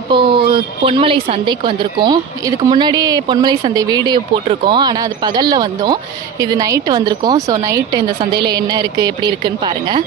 இப்போது பொன்மலை சந்தைக்கு வந்திருக்கோம். இதுக்கு முன்னாடியே பொன்மலை சந்தை வீடியோ போட்டிருக்கோம். ஆனால் அது பகலில் வந்தோம். இது நைட்டு வந்திருக்கோம். ஸோ நைட்டு இந்த சந்தையில் என்ன இருக்குது எப்படி இருக்குதுன்னு பாருங்கள்.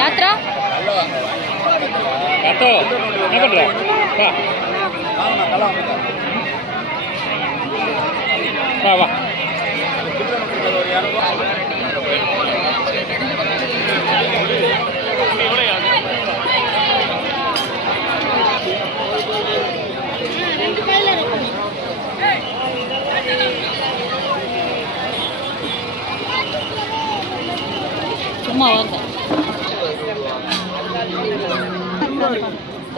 யாத்ரா என்ன பண்ற? வா வா. சும்மா வாங்க.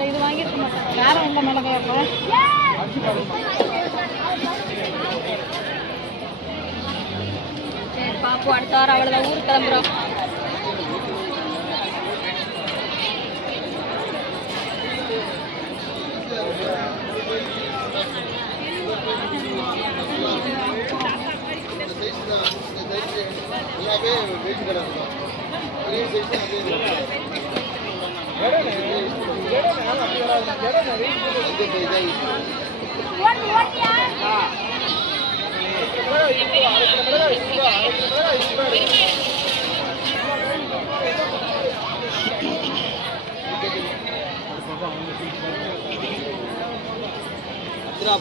இது வாங்கிட்டு வேற உங்க மிளகாய் சரி பாப்பு அடுத்த வாரம் அவ்வளோதான் ஊருக்கு கிளம்புறோம்.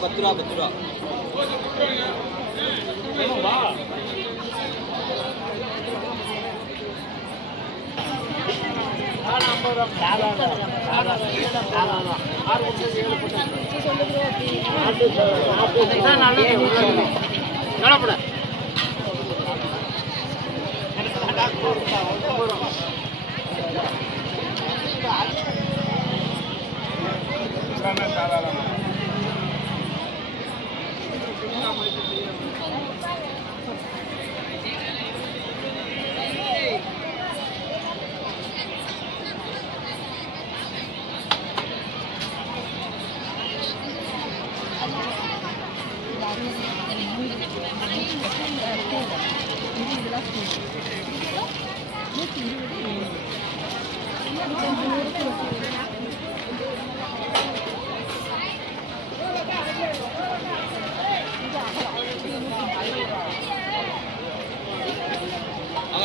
பத்து ரூபா நல்ல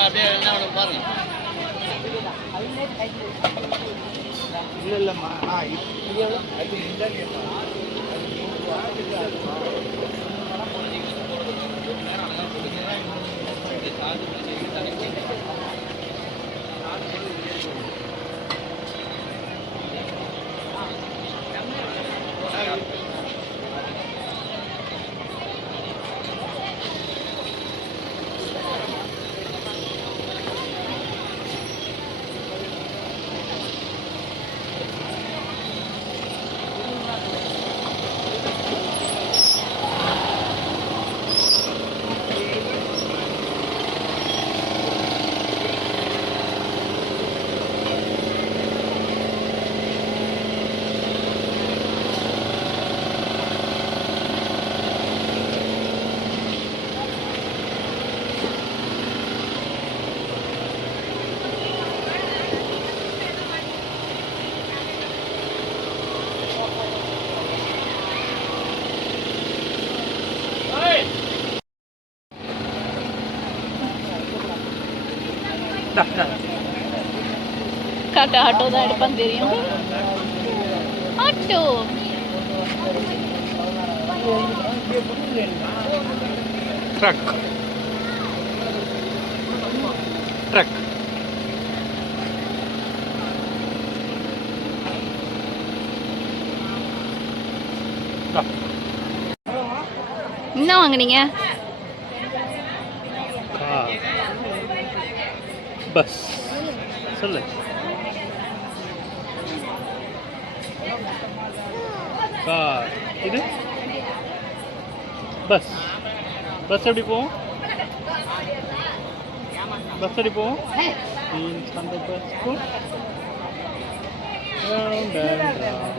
அப்படியே என்ன பாருங்க. இல்லைம்மா காட்டு ஆட்டோ தான் எடுப்பான்னு தெரியும். ஆட்டோ ட்ரக் ட்ரக் என்ன வாங்குனீங்க? பஸ் சொல்லு. கார். இது பஸ். பஸ் எப்படி போவோம்? பஸ் எப்படி போவோம்? அந்த bus go round and round.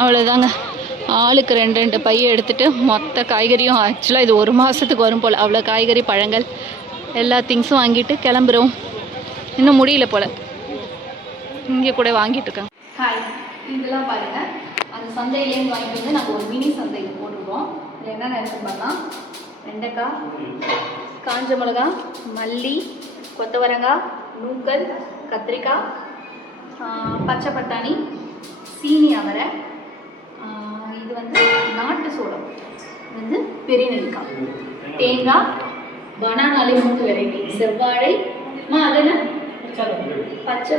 அவ்வளோதாங்க. ஆளுக்கு 2 பையை எடுத்துகிட்டு மொத்த காய்கறியும் ஆக்சுவலாக இது 1 மாதத்துக்கு வரும் போல். அவ்வளோ காய்கறி பழங்கள் எல்லா திங்ஸும் வாங்கிட்டு கிளம்புறோம். இன்னும் முடியல போல், இங்கே கூட வாங்கிட்டு இருக்காங்க. ஹாய், இதெல்லாம் பாருங்கள். அந்த சந்தையிலேருந்து வாங்கிட்டு வந்து நாங்கள் ஒரு மினி சந்தைக்கு போட்டிருக்கோம். இதில் என்னென்ன இருக்குன்னு பார்த்தலாம். வெண்டைக்காய், காஞ்ச மிளகா, மல்லி, கொத்தவரங்காய், நூக்கல், கத்திரிக்காய், பச்சை பட்டாணி, சீனி அவரை, இது வந்து நாட்டு சோளம், இது வந்து பெரிய நெல்லிக்காய், தேங்காய், பனானாலே 3 வெரைட்டி, செவ்வாழை, அதென்ன பச்சை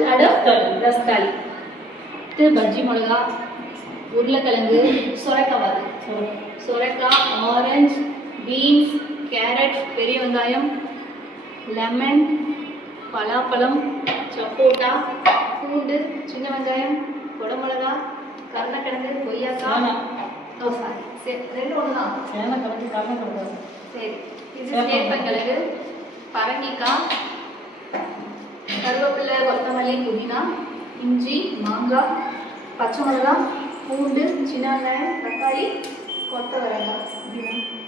ரஸ்தாளி, இது பஜ்ஜி மிளகா, உருளைக்கிழங்கு, சொரைக்காய், சொரைக்காய், ஆரஞ்சு, பீன்ஸ், கேரட், பெரிய வெங்காயம், லெமன், பலாப்பழம், சப்போட்டா, பூண்டு, சின்ன வெங்காயம், குடமிளகா, கருணக்கிழங்கு, கொய்யாக்காய், சரி 2 ஒன்று தான் சரி. இது சேப்பங்கிழங்கு, பரங்கிக்காய், கருவேப்பிலை, கொத்தமல்லி, புதினா, இஞ்சி, மாங்காய், பச்சை மிளகா, பூண்டு, சின்ன வெங்காயம், தக்காளி, கொத்தவரங்காய்.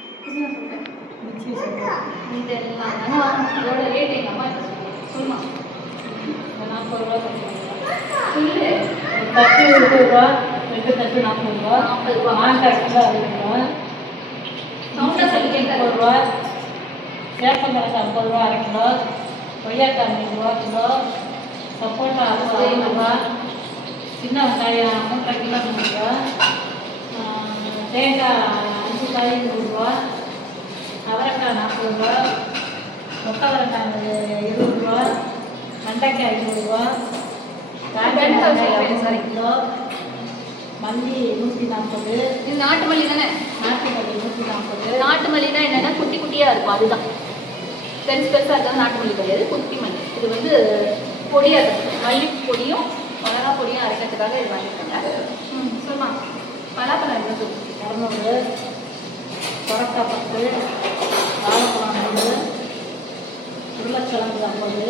இதெல்லாம் தானே இதோட ரேட் எங்கள் அம்மா சொல்லுமா 40 ரூபா சொல்லு தட்டு 20 ரூபா 2 தட்டு 40 ரூபா 40 ரூபா மாங்காய் கிலோ 60 ரூபா சவுண்டாக சொல்லி கேட்காது 30 ரூபா சேப்பங்கிழங்கு 50 ரூபா அரை கிலோ கொய்யாக்காய் 100 ரூபா கிலோ சப்போட்டா 60 ரூபா சின்ன வெங்காயம் 3 கிலோ 100 ரூபா தேங்காய் 5 காய் 100 ரூபா அவரைக்காய் 40 ரூபா கொத்தவரைக்காய் 20 ரூபா வெண்டைக்காய் 20 ரூபா வெண்டைக்காய் 50 கிலோ மல்லி 140 இது நாட்டு மல்லி தானே நாட்டு மல்லி 140 நாட்டு மல்லினா என்னன்னா குட்டி குட்டியாக இருக்கும் அதுதான் பெருசு பெருசாக இருக்கிறது நாட்டு மல்லி கிடையாது குட்டி மல்லி இது வந்து பொடியாக இருக்கும் மல்லி பொடியும் மிளகா பொடியும் அரைக்கிறதுக்காக இது வாங்கிட்டாங்க சொல்லுமா பலாப்பழம் என்ன சொல்லுங்க 200 சொரக்காய் 10 வாழைப்பழம் 100 உருளைக்கிழங்கு 50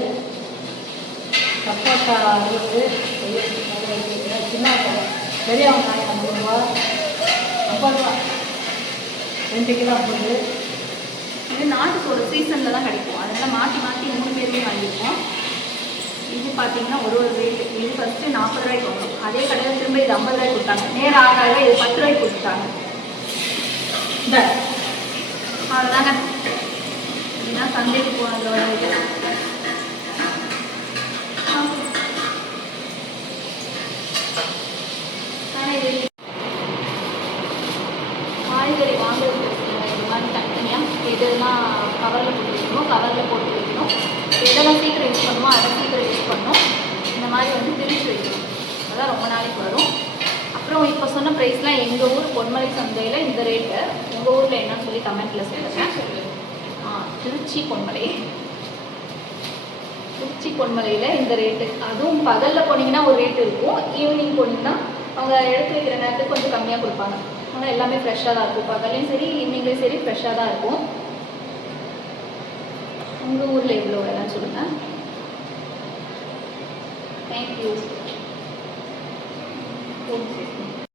சப்போட்டா 60 சின்ன வெங்காயம் பெரிய வெங்காயம் 50 ரூபா 50 ரூபா 2 கிலோ 50 இது நாட்டுக்கோட சீசனில் தான் கிடைக்கும் அதனால் மாற்றி மாற்றி 3 பேருமே வாங்கியிருக்கோம் இது பார்த்தீங்கன்னா ஒரு ரேட்டு இது ஃபஸ்ட்டு 40 ரூபாய்க்கு வரும் அதே கடையில் திரும்ப இது 50 ரூபாய்க்கு கொடுத்தாங்க நேரம் ஆக இது 10 ரூபாய்க்கு கொடுத்தாங்க இந்த அவ்வளோதாங்க இதுதான் சந்தைக்கு போனதோட இது ஆனால் இது காய்கறி வாங்குறது இது மாதிரி தனித்தனியாக எதெல்லாம் கவரில் போட்டு வைக்கணும் கவரில் போட்டு வைக்கணும் எதெல்லாம் சீக்கிரம் யூஸ் பண்ணுமோ அதை சீக்கிரம் யூஸ் பண்ணணும் இந்த மாதிரி வந்து பிரித்து வைக்கணும் அதான் ரொம்ப நாளைக்கு வரும் அப்புறம் இப்போ சொன்ன ப்ரைஸ்லாம் எங்கள் ஊர் பொன்மலை சந்தையில் இந்த ரேட்டு உங்கள் ஊரில் என்னன்னு சொல்லி கமெண்ட்டில் சொல்லுங்கள் திருச்சி பொன்மலை திருச்சி பொன்மலையில் இந்த ரேட்டு அதுவும் பகலில் போனீங்கன்னா ஒரு ரேட்டு இருக்கும் ஈவினிங் போனீங்கன்னா அவங்க எடுத்து வைக்கிற நேரத்துக்கு கொஞ்சம் கம்மியாக கொடுப்பாங்க ஆனால் எல்லாமே ஃப்ரெஷ்ஷாக தான் இருக்கும் பகல்லையும் சரி ஈவினிங்லேயும் சரி ஃப்ரெஷ்ஷாக தான் இருக்கும் உங்கள் ஊரில் எவ்வளோ வேலைன்னு சொல்லுங்கள் தேங்க்யூ